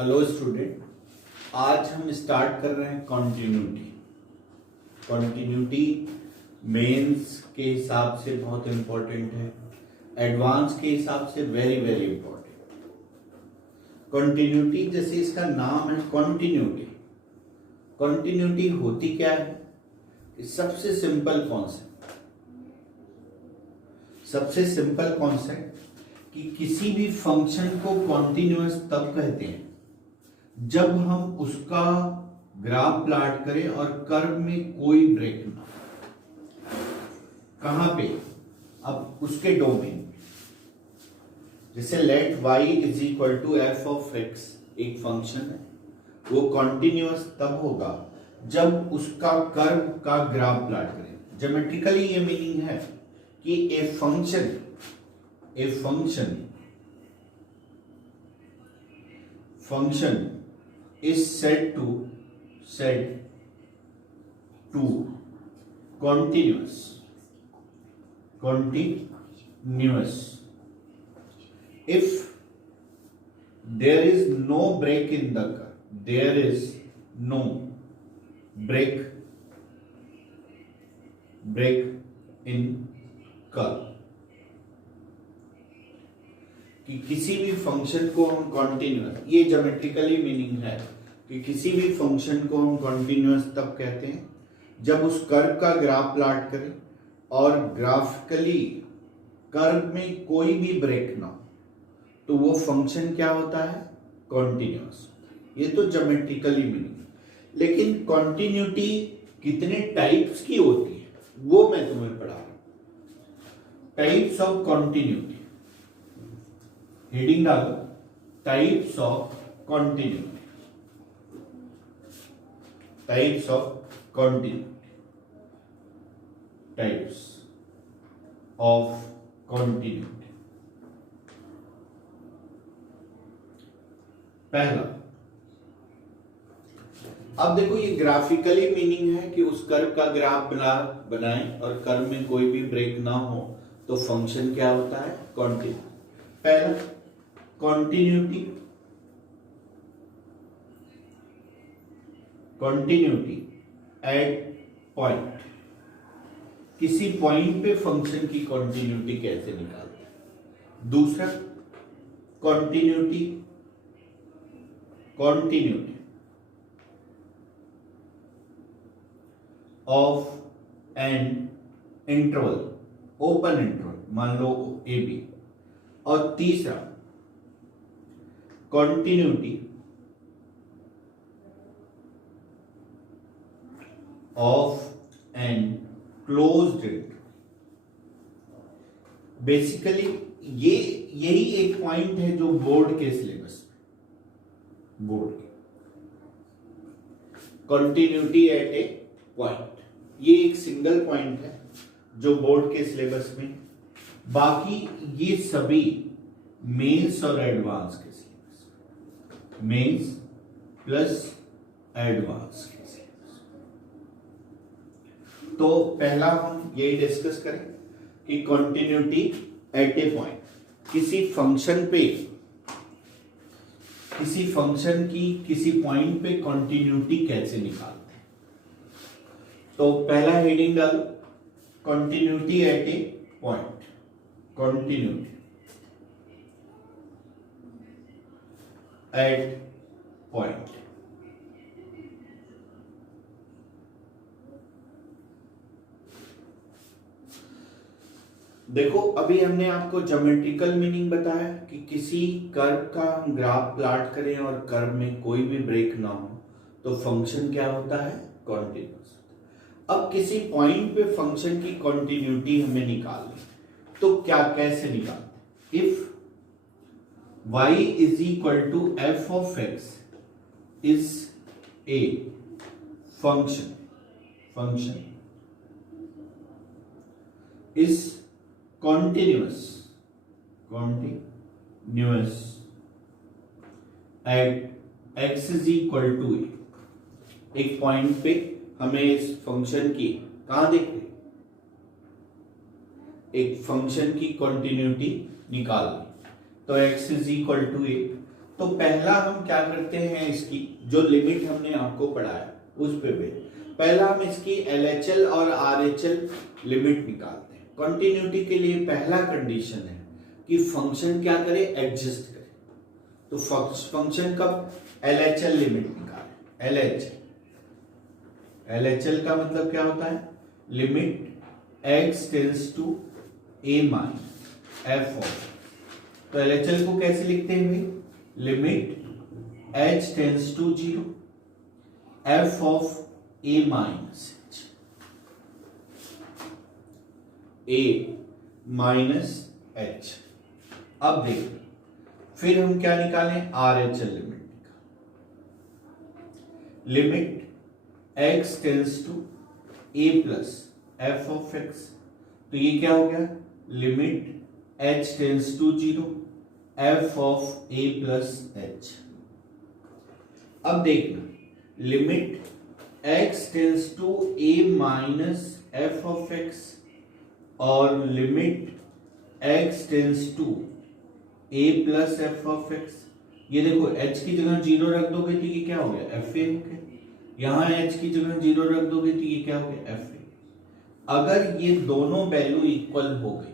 Hello student, आज हम start कर रहे हैं कॉन्टिन्यूटी। कॉन्टिन्यूटी मेंस के हिसाब से बहुत इंपॉर्टेंट है, एडवांस के हिसाब से वेरी वेरी इंपॉर्टेंट। कॉन्टिन्यूटी जैसे इसका नाम है कॉन्टिन्यूटी। कॉन्टिन्यूटी होती क्या है? सबसे सिंपल कॉन्सेप्ट कि किसी भी फंक्शन को कॉन्टिन्यूअस तब कहते हैं जब हम उसका ग्राफ प्लॉट करें और कर्व में कोई ब्रेक ना हो। कहां पे? अब उसके डोमेन, जैसे let y is equal to f of x एक फंक्शन है, वो कॉन्टिन्यूअस तब होगा जब उसका कर्व का ग्राफ प्लॉट करें। ज्योमेट्रिकली ये मीनिंग है कि a function is said to continuous if there is no break in the curve. There is no break in curve। कि किसी भी फंक्शन को हम कॉन्टिन्यूअस, ये ज्योमेट्रिकली मीनिंग है कि किसी भी फंक्शन को हम कॉन्टिन्यूअस तब कहते हैं जब उस कर्व का ग्राफ प्लॉट करें और ग्राफिकली कर्व में कोई भी ब्रेक ना हो, तो वो फंक्शन क्या होता है? कॉन्टिन्यूअस। ये तो ज्योमेट्रिकली मीनिंग। लेकिन कॉन्टिन्यूटी कितने टाइप्स की होती है वो मैं तुम्हें पढ़ा रहा हूं। टाइप्स ऑफ कॉन्टिन्यूटी, हेडिंग डालो, types of continuity. Types of continuity, types of continuity. पहला, अब देखो ये ग्राफिकली मीनिंग है कि उस कर्व का ग्राफ बनाएं और कर्व में कोई भी ब्रेक ना हो तो फंक्शन क्या होता है? कॉन्टिन्यूअस। पहला, कॉन्टिन्यूटी एट पॉइंट। किसी पॉइंट पे फंक्शन की कॉन्टिन्यूटी कैसे निकालते हैं। दूसरा, continuity of an interval, open interval, मान लो ए बी। और तीसरा, continuity of an closed interval. Basically यही एक पॉइंट है जो बोर्ड के सिलेबस में, बोर्ड के कॉन्टिन्यूटी एट ए पॉइंट, ये एक सिंगल पॉइंट है जो बोर्ड के सिलेबस में। बाकी ये सभी मेंस और एडवांस के सिलेबस, मेंस प्लस एडवांस के सिलेबस। तो पहला हम यही डिस्कस करें कि कॉन्टिन्यूटी एट ए पॉइंट, किसी फंक्शन की किसी पॉइंट पे कॉन्टिन्यूटी कैसे निकालते हैं। तो पहला हेडिंग डालो, continuity at a point. Continuity at point. देखो, अभी हमने आपको ज्योमेट्रिकल मीनिंग बताया कि किसी कर्व का हम ग्राफ प्लॉट करें और कर्व में कोई भी ब्रेक ना हो तो फंक्शन क्या होता है? कॉन्टिन्यूअस। अब किसी पॉइंट पे फंक्शन की कॉन्टिन्यूटी हमें निकालनी, तो क्या कैसे निकालते? If y is equal to f of x is a function is continuous at x is equal to a। एक पॉइंट पे हमें इस फंक्शन की कहां देख रहे, एक फंक्शन की कॉन्टिन्यूटी निकालनी, तो x इज इक्वल टू ए। तो पहला हम क्या करते हैं, इसकी जो लिमिट हमने आपको पढ़ाया उस पे पहला हम इसकी LHL और RHL लिमिट निकालते हैं। कंटिन्यूटी के लिए पहला कंडीशन है कि फंक्शन क्या करे, एडजस्ट करे। तो फंक्शन कब LHL लिमिट निकाले। LHL का मतलब क्या होता है, limit x tends to a minus f of. तो LHL को कैसे लिखते हैं भाई, limit h tends to 0 f of a minus a minus h। अब देखो फिर हम क्या निकालें, RHL लिमिट निकालें। Limit x tends to a plus f of x। तो ये क्या हो गया, limit h tends to 0 f of a plus h। अब देखना limit x tends to a minus f of x और limit x tends to a plus f of x। ये देखो h की जगह 0 रख दोगे तो ये क्या हो गया, f a हो गया। यहां h की जगह 0 रख दोगे तो ये क्या हो गया, f a। अगर ये दोनों वैल्यू इक्वल हो गई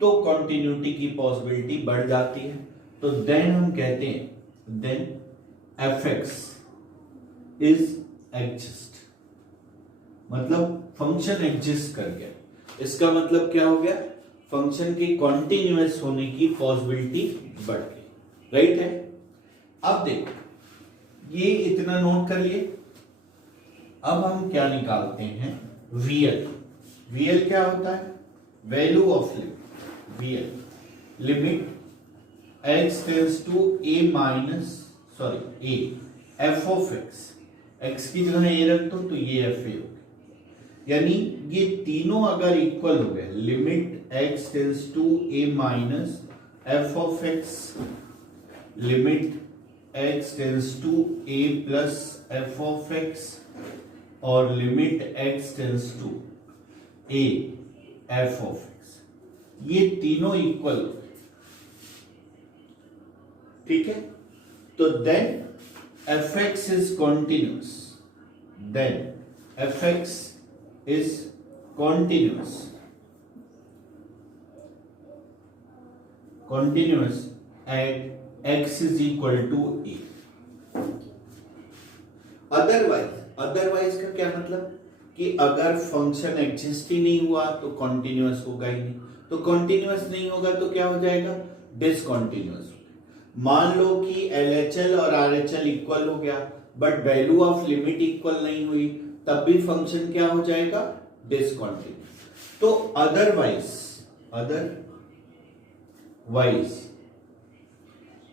तो कंटिन्यूटी की पॉसिबिलिटी बढ़ जाती है। तो देन हम कहते हैं, देन fx इज एडजस्ट, मतलब फंक्शन एडजस्ट कर गया। इसका मतलब क्या हो गया, फंक्शन के कॉन्टिन्यूअस होने की पॉसिबिलिटी बढ़ गई, राइट है। अब देखो ये इतना नोट कर लिए। अब हम क्या निकालते हैं, VL क्या होता है, value of limit. VL limit x tends to a minus a f of x की जगह a रख दो तो ये f a हो गया। यानी ये तीनों अगर इक्वल हो गए, limit x tends to a minus f of x, limit x tends to a plus f of x और limit x tends to a f of x, ये तीनों इक्वल हो गए, ठीक है। तो then fx is continuous, then fx is continuous at x is equal to a। Otherwise का क्या मतलब कि अगर फंक्शन एडजस्ट ही नहीं हुआ तो कॉन्टिन्यूअस होगा ही नहीं। तो कॉन्टिन्यूअस नहीं होगा तो क्या हो जाएगा, डिसकॉन्टिन्यूअस। मान लो कि LHL और RHL इक्वल हो गया but value of limit equal नहीं हुई, तब भी फंक्शन क्या हो जाएगा, डिसकॉन्टिन्यूअस। तो otherwise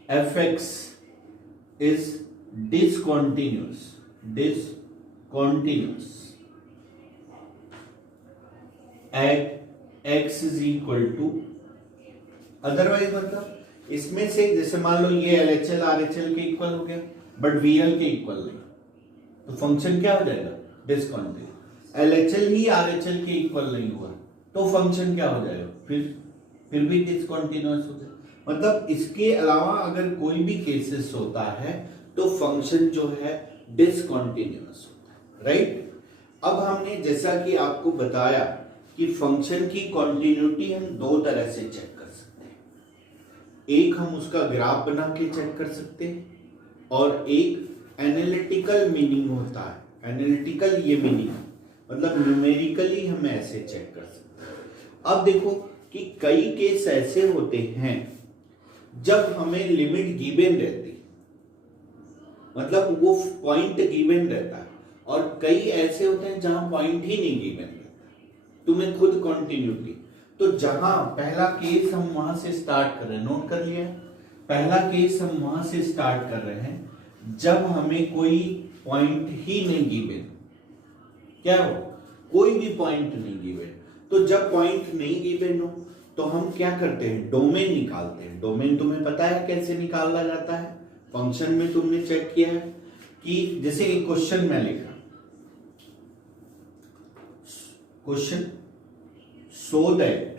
fx is discontinuous at x is equal to, otherwise मतलब इसमें से जैसे मान लो ये LHL RHL के इक्वल हो गया बट VL के इक्वल नहीं, तो फंक्शन क्या हो जाएगा, डिसकॉन्टिन्यूअस। LHL ही RHL के इक्वल नहीं हुआ तो फंक्शन क्या हो जाएगा, फिर भी डिसकॉन्टिन्यूअस हो जाएगा। मतलब इसके अलावा अगर कोई भी केसेस होता है तो फंक्शन जो है डिसकॉन्टिन्यूअस होता है, राइट। अब हमने जैसा कि आपको बताया कि फंक्शन की कॉन्टिन्यूटी हम दो तरह से चेक कर सकते हैं, एक हम उसका ग्राफ बना के चेक कर सकते हैं और एक एनालिटिकल मीनिंग होता है। एनालिटिकल ये मीनिंग मतलब न्यूमेरिकली हम ऐसे चेक कर सकते हैं। अब देखो कि कई केस ऐसे होते हैं जब हमें लिमिट गिवन रहती, मतलब वो पॉइंट गिवन रहता है, और कई ऐसे होते हैं जहां पॉइंट ही नहीं गिवन रहता, तुम्हें खुद कॉन्टिन्यूटी। तो जहां पहला केस हम वहां से स्टार्ट कर रहे हैं, नोट कर लिया, पहला केस हम वहां से स्टार्ट कर रहे हैं जब हमें कोई पॉइंट ही नहीं गिवन, क्या हो, कोई भी पॉइंट नहीं गिवन। तो जब पॉइंट नहीं गिवन हो तो हम क्या करते हैं, डोमेन निकालते हैं। डोमेन तुम्हें पता है कैसे निकाला जाता है, फंक्शन में तुमने चेक किया है कि जैसे एक क्वेश्चन में लिखा, question so that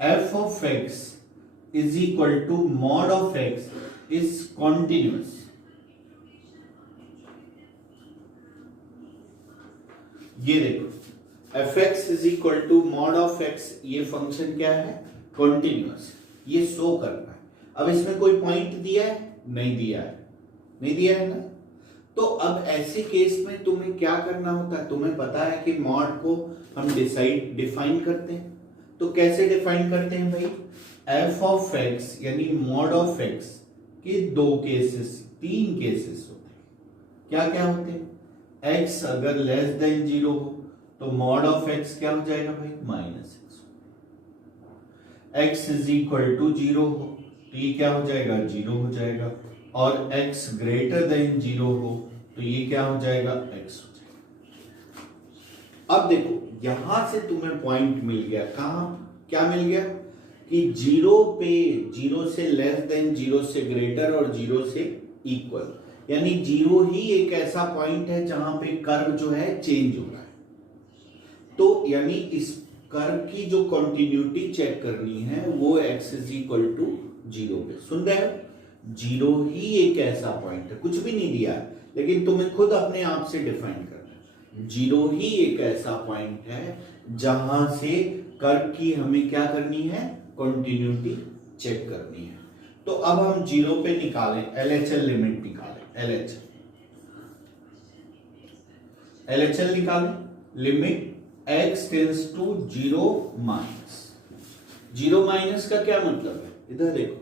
f of x is equal to mod of x is continuous. ये देखो f x is equal to mod of x, ये फंक्शन क्या है, कॉन्टिन्यूअस, ये शो कर रहा है। अब इसमें कोई पॉइंट दिया है, नहीं दिया है, नहीं दिया है ना। तो अब ऐसे केस में तुम्हें क्या करना होता है, तुम्हें पता है कि मॉड को हम डिफाइन करते हैं। तो कैसे डिफाइन करते हैं भाई, एफ ऑफ एक्स यानी मॉड ऑफ एक्स के दो केसेस, तीन केसेस होते हैं। क्या क्या होते हैं, एक्स अगर लेस देन 0 हो तो मॉड ऑफ एक्स क्या हो जाएगा भाई, minus x. X is equal to 0 हो तो ये क्या हो जाएगा, 0 हो जाएगा। और x ग्रेटर देन 0 हो तो ये क्या हो जाएगा, x हो जाएगा। अब देखो यहां से तुम्हें पॉइंट मिल गया, कहां, क्या मिल गया कि 0 पे 0 से लेस देन 0 से ग्रेटर और 0 से इक्वल, यानी 0 ही एक ऐसा पॉइंट है जहां पे कर्व जो है चेंज हो रहा है। तो यानी इस कर्व की जो कंटिन्यूटी चेक करनी है वो x इज इक्वल टू 0 पे। सुन रहे हो, 0 ही एक ऐसा पॉइंट है, कुछ भी नहीं दिया है, लेकिन तुम्हें खुद अपने आप से डिफाइन करना है। 0 ही एक ऐसा पॉइंट है जहां से कर्व की हमें क्या करनी है, कंटिन्यूटी चेक करनी है। तो अब हम 0 पे निकालें, LHL लिमिट निकालें, LHL निकालें, limit x tends to 0 minus. 0 minus का क्या मतलब है, इधर देखो,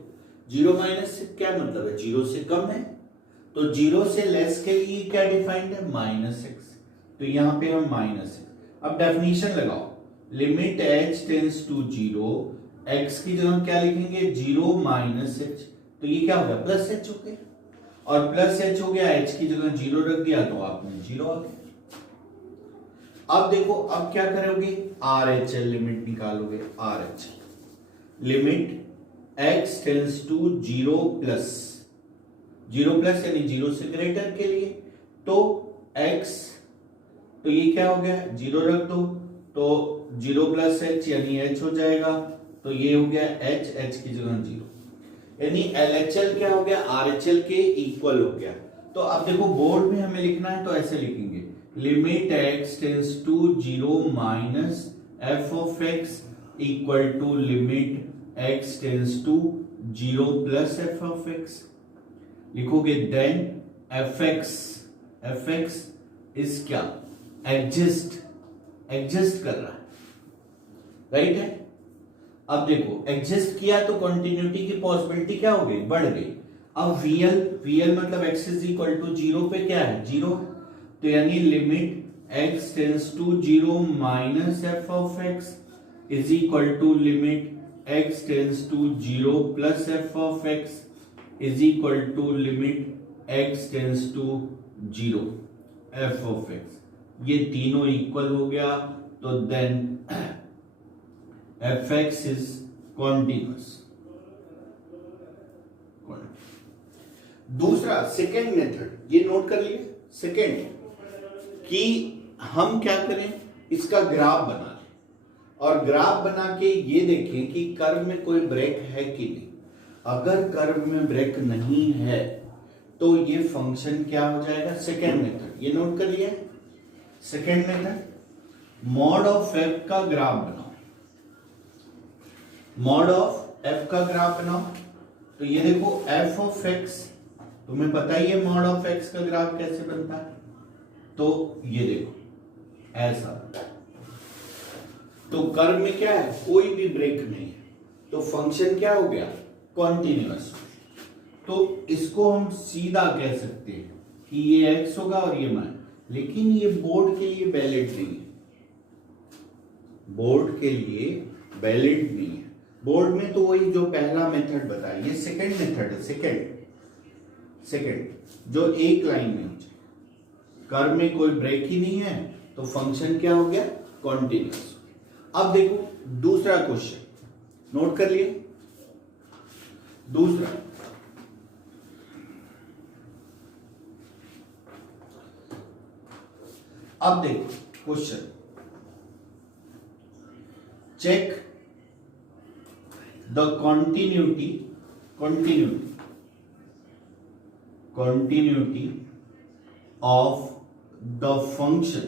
0 माइनस से क्या मतलब है, 0 से कम है। तो 0 से लेस के लिए क्या डिफाइंड है, माइनस एक्स, तो यहां पे हम माइनस एक्स। अब डेफिनेशन लगाओ, limit h tends to 0, x की जगह क्या लिखेंगे, 0 माइनस एच, तो ये क्या हो गया, प्लस एच हो गया, और प्लस एच हो गया, h की जगह 0 रख दिया तो आपने 0 आ गया। अब देखो अब क्या करोगे, RHL लिमिट निकालोगे, RHL limit x tends to 0 plus, 0 plus यानी 0 से ग्रेटर के लिए, तो x, तो ये क्या हो गया, 0 रख दो तो 0 प्लस h यानी h हो जाएगा, तो ये हो गया h की जगह 0, यानी LHL क्या हो गया, RHL के इक्वल हो गया। तो अब देखो बोर्ड में हमें लिखना है तो ऐसे लिखेंगे, limit x tends to 0 minus f of x equal to limit x tends to 0 plus f of x। लिखोगे देन fx इज क्या, एडजस्ट कर रहा है, राइट है। अब देखो एडजस्ट किया तो कंटिन्यूटी की पॉसिबिलिटी क्या हो गई, बढ़ गई। अब VL मतलब x इज इक्वल टू 0 पे क्या है, 0, तो यानी limit x tends to 0 minus f of x is equal to limit x tends to 0 plus f of x is equal to limit x tends to 0 f of x। ये तीनों equal हो गया, तो देन fx इज कॉन्टिन्यूअस। दूसरा second method ये note कर लिए, second कि हम क्या करें, इसका ग्राफ बना लें और ग्राफ बना के ये देखें कि कर्व में कोई ब्रेक है कि नहीं। अगर कर्व में ब्रेक नहीं है तो ये फंक्शन क्या हो जाएगा, सेकेंड मेथड, ये नोट कर लिया। Second method, mod of F का ग्राफ बनाओ, मॉड ऑफ एफ का ग्राफ बनाओ। तो ये देखो एफ ऑफ एक्स, तुम्हें पता ही है मॉड ऑफ एक्स का ग्राफ कैसे बनता है, तो ये देखो ऐसा। तो कर्व में क्या है, कोई भी ब्रेक नहीं है, तो फंक्शन क्या हो गया, कॉन्टिन्यूअस। तो इसको हम सीधा कह सकते हैं कि ये x होगा और ये मान, लेकिन ये बोर्ड के लिए वैलिड नहीं है, बोर्ड के लिए वैलिड नहीं है। बोर्ड में तो वही जो पहला मेथड बताया, ये सेकंड मेथड है, सेकंड जो एक लाइन में हो जाए, कर्व में कोई ब्रेक ही नहीं है तो फंक्शन क्या हो गया, कॉन्टिन्यूअस। अब देखो दूसरा क्वेश्चन नोट कर लिए, दूसरा अब देखो question, check the continuity of the function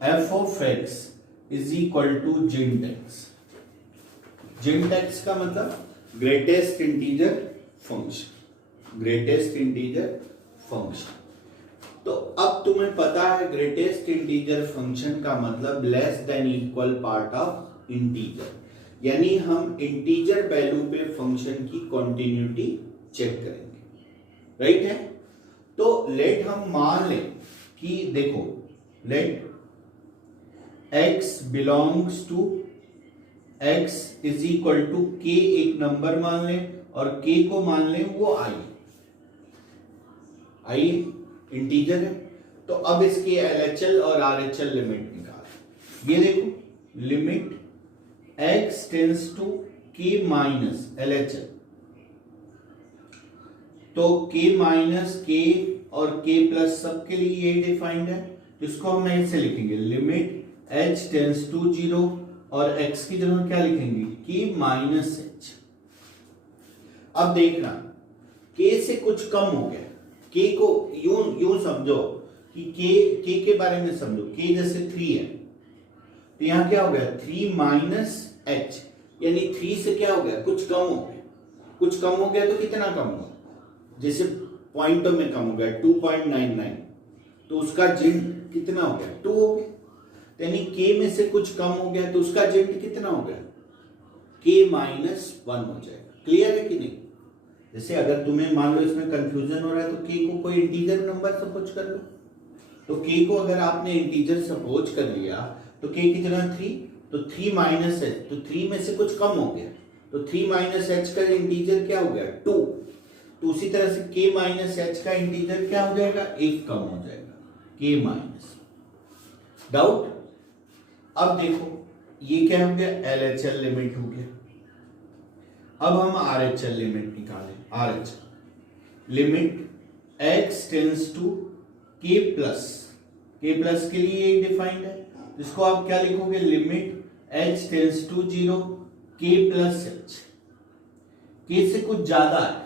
f of x is equal to gent x. gent x का मतलब ग्रेटेस्ट इंटीजर फंक्शन. तो अब तुम्हें पता है ग्रेटेस्ट इंटीजर फंक्शन का मतलब less than equal part of integer, यानी हम इंटीजर वैल्यू पे फंक्शन की कॉन्टिन्यूटी चेक करेंगे. राइट है. तो लेट हम मान लें कि देखो, let x belongs to x is equal to k एक नंबर मान लें और k को मान लें वो i इंटीजर है. तो अब इसकी LHL और RHL लिमिट निकाल. ये देखो, limit x tends to k minus LHL, तो k माइनस k और k प्लस सबके लिए ये डिफाइंड है. इसको हम ऐसे लिखेंगे, लिमिट h टेंस टू 0 और x की जगह क्या लिखेंगे, k माइनस h. अब देखना, k से कुछ कम हो गया. k को यूं समझो कि k के बारे में समझो, k जैसे 3 है तो यहां क्या हो गया 3 माइनस h, यानी 3 से क्या हो गया कुछ कम हो गया. कुछ कम हो गया तो कितना कम हुआ, जैसे पॉइंटों में कम हो गया 2.99, तो उसका जेंट कितना हो गया 2 हो गया. यानी k में से कुछ कम हो गया तो उसका जेंट कितना हो गया k माइनस 1 हो जाएगा. क्लियर है कि नहीं. जैसे अगर तुम्हें मान लो इसमें कंफ्यूजन हो रहा है तो k को कोई इंटीजर नंबर सपोज कर लो. तो k को अगर आपने इंटीजर सपोज कर लिया तो k की जगह 3, तो 3 माइनस h, तो 3 में से कुछ कम हो गया तो 3 माइनस h का इंटीजर क्या हो गया 2. तो उसी तरह से k माइनस h का इंटीजर क्या हो जाएगा 1 कम हो जाएगा, k माइनस. डाउट. अब देखो ये क्या हो गया LHL लिमिट हो गया. अब हम RHL लिमिट निकालें. RHL limit x tends to k plus के लिए एक डिफाइंड है, जिसको आप क्या लिखोगे, limit h tends to 0 k plus h. k से कुछ ज्यादा है,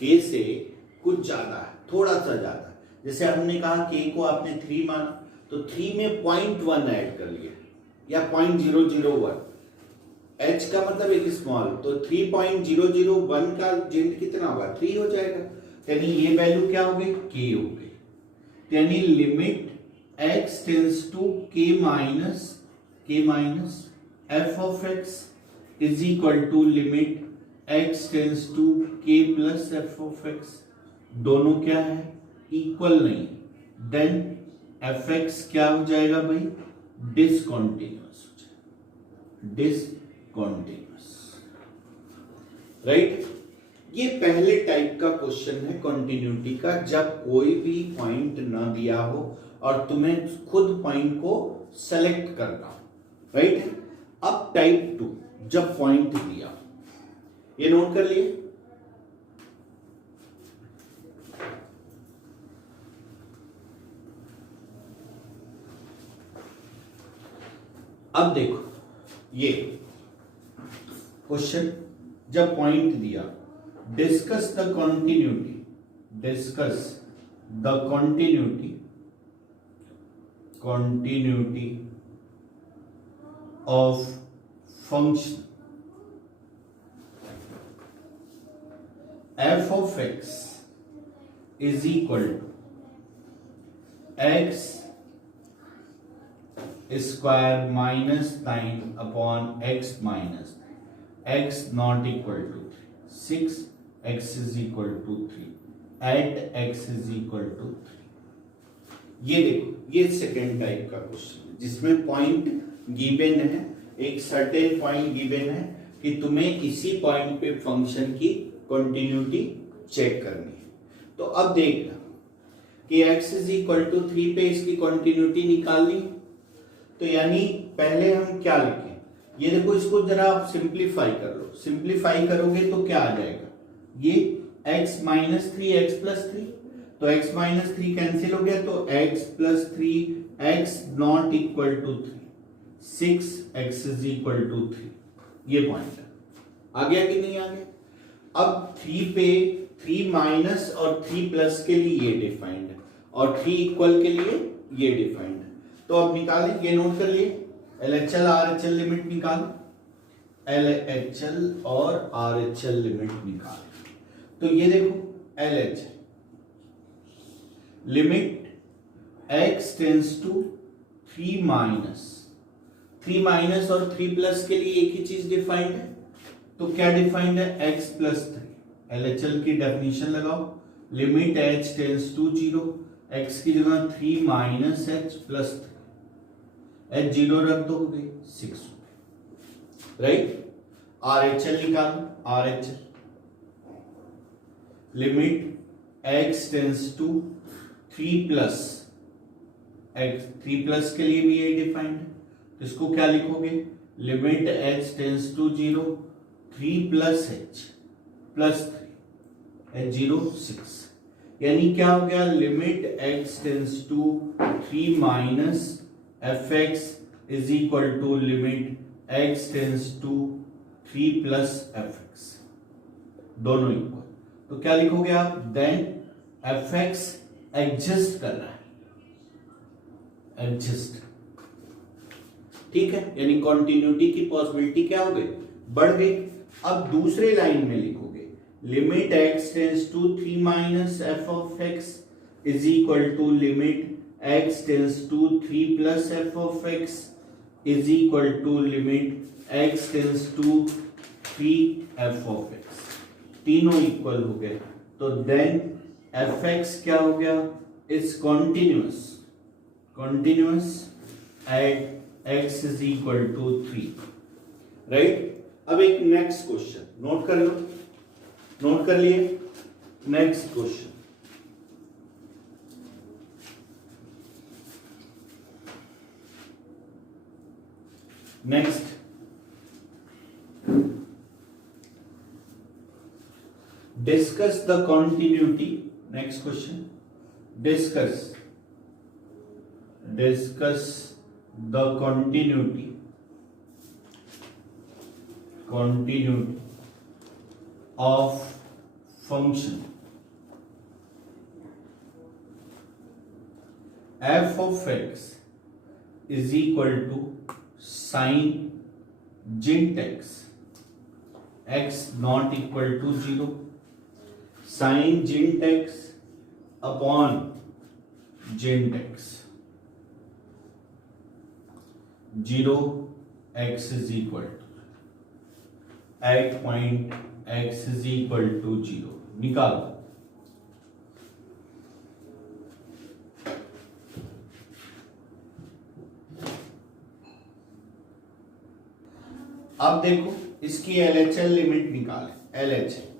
k से कुछ ज्यादा है, थोड़ा सा ज्यादा. जैसे हमने कहा k को आपने 3 माना तो 3 में 0.1 ऐड कर लिया या 0.001. h का मतलब एक स्मॉल, तो 3.001 का जेंट कितना होगा 3 हो जाएगा. यानी ये वैल्यू क्या हो गई k हो गई. यानी limit x tends to k minus f of x is equal to limit x tends to k plus f of x. दोनों क्या है इक्वल नहीं, देन fx क्या हो जाएगा भाई डिसकंटिन्यूअस हो जाएगा, डिसकंटिन्यूअस. राइट. ये पहले टाइप का क्वेश्चन है कंटिन्यूटी का, जब कोई भी पॉइंट ना दिया हो और तुम्हें खुद पॉइंट को सेलेक्ट करना हो. राइट. अब टाइप 2, जब पॉइंट दिया, ये नोट कर लिए. अब देखो ये क्वेश्चन, जब पॉइंट दिया, discuss the continuity of function f of x is equal to x square minus 9 upon x minus x not equal to 6, x is equal to 3 at x is equal to 3. ये देखो, ये second type का question है जिसमें point given है, एक certain point given है कि तुम्हें इसी पॉइंट पे फंक्शन की कंटिन्यूटी चेक करनी है. तो अब देखना कि x इज इक्वल टू 3 पे इसकी कंटिन्यूटी निकालनी. तो यानी पहले हम क्या लिखें, ये देखो, इसको जरा आप सिंप्लीफाई कर लो. सिंप्लीफाई करोगे तो क्या आ जाएगा, ये x माइनस 3 x प्लस 3, तो x माइनस थ्री कैंसिल हो गया, तो x plus three, x not equal to three, 6x is equal to 3। ये पॉइंट है, आ गया कि नहीं आ गया। अब 3 पे 3 माइनस और 3 प्लस के लिए ये डिफाइंड है और 3 इक्वल के लिए ये डिफाइंड है। तो अब निकालें, ये नोट कर लिए, LHL RHL लिमिट निकालें, LHL और RHL लिमिट निकालें। तो ये देखो LHL limit x tends to 3 minus, 3 minus और 3 प्लस के लिए एक ही चीज डिफाइंड है, तो क्या डिफाइंड है, x प्लस 3। LHL की डेफिनेशन लगाओ, limit h tends to 0, x की जगह 3 माइनस h प्लस 3, h 0 रख दो, हो गई 6, राइट। RHL निकालो, RHL limit x tends to 3 plus, x 3 plus के लिए भी यही डिफाइंड है, तो इसको क्या लिखोगे, limit h tends to 0, 3 plus h plus 3, h 0 6, यानी क्या हो गया, limit x tends to 3 minus fx is equal to limit x tends to 3 plus fx, दोनों इक्वल। तो क्या लिखोगे आप, देन fx एडजस्ट कर रहा है, एडजस्ट, ठीक है, यानी कॉन्टिन्यूटी की पॉसिबिलिटी क्या हो गई, बढ़ गई। अब दूसरे लाइन में लिखोगे, limit x tends to 3 minus f of x is equal to limit x tends to 3 plus f of x is equal to limit x tends to 3 f of x, तीनों इक्वल हो गए। तो then fx क्या हो गया, is continuous, continuous at x is equal to 3, right. अब एक next question note कर लो, नोट कर लिए, next question, next discuss the continuity, next question, discuss the continuity of function f of x is equal to sin gint x not equal to 0, sin gint x upon gint x 0, x is equal to, at point x is equal to 0 निकालो। अब देखो इसकी LHL limit निकालें, LHL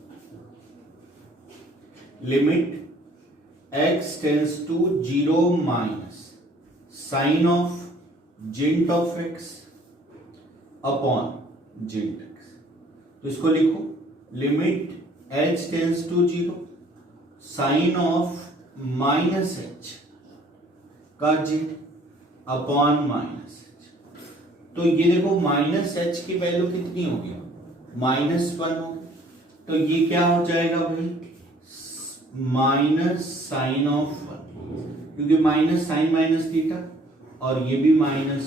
limit x tends to 0 minus sine of जिंट of x upon जिंट x, तो इसको लिखो, limit h tends to 0 sine of minus h का जिंट अपॉन माइनस h, तो ये देखो माइनस h की वैल्यू कितनी होगी, -1 होगी, तो ये क्या हो जाएगा भाई, माइनस साइन ऑफ 1, क्योंकि माइनस साइन माइनस थीटा और ये भी -1,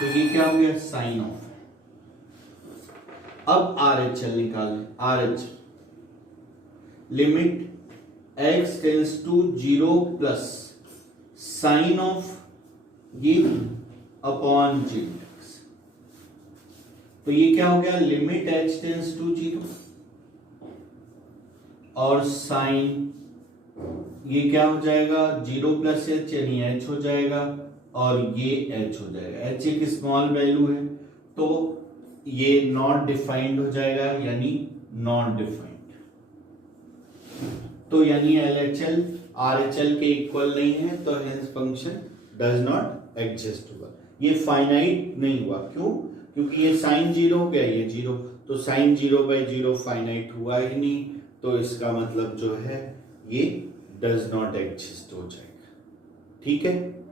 तो ये क्या हो गया, साइन ऑफ। अब RHL निकालें, RHL limit x tends to 0 plus sine of ये अपॉन जिंट x, तो ये क्या हो गया, लिमिट h टेंस टू 0 और साइन ये क्या हो जाएगा, 0 प्लस h यानी h हो जाएगा और ये h हो जाएगा, h एक स्मॉल वैल्यू है तो ये नॉट डिफाइंड हो जाएगा, यानी नॉट डिफाइंड, तो यानी LHL RHL के इक्वल नहीं है, तो hence function does not exist हुआ, ये फाइनाइट नहीं हुआ। क्यों, क्योंकि ये साइन 0 हो गया, ये 0, तो साइन 0/0 फाइनाइट हुआ ही नहीं, तो इसका मतलब जो है ये डज नॉट एग्जिस्ट हो जाएगा। ठीक है।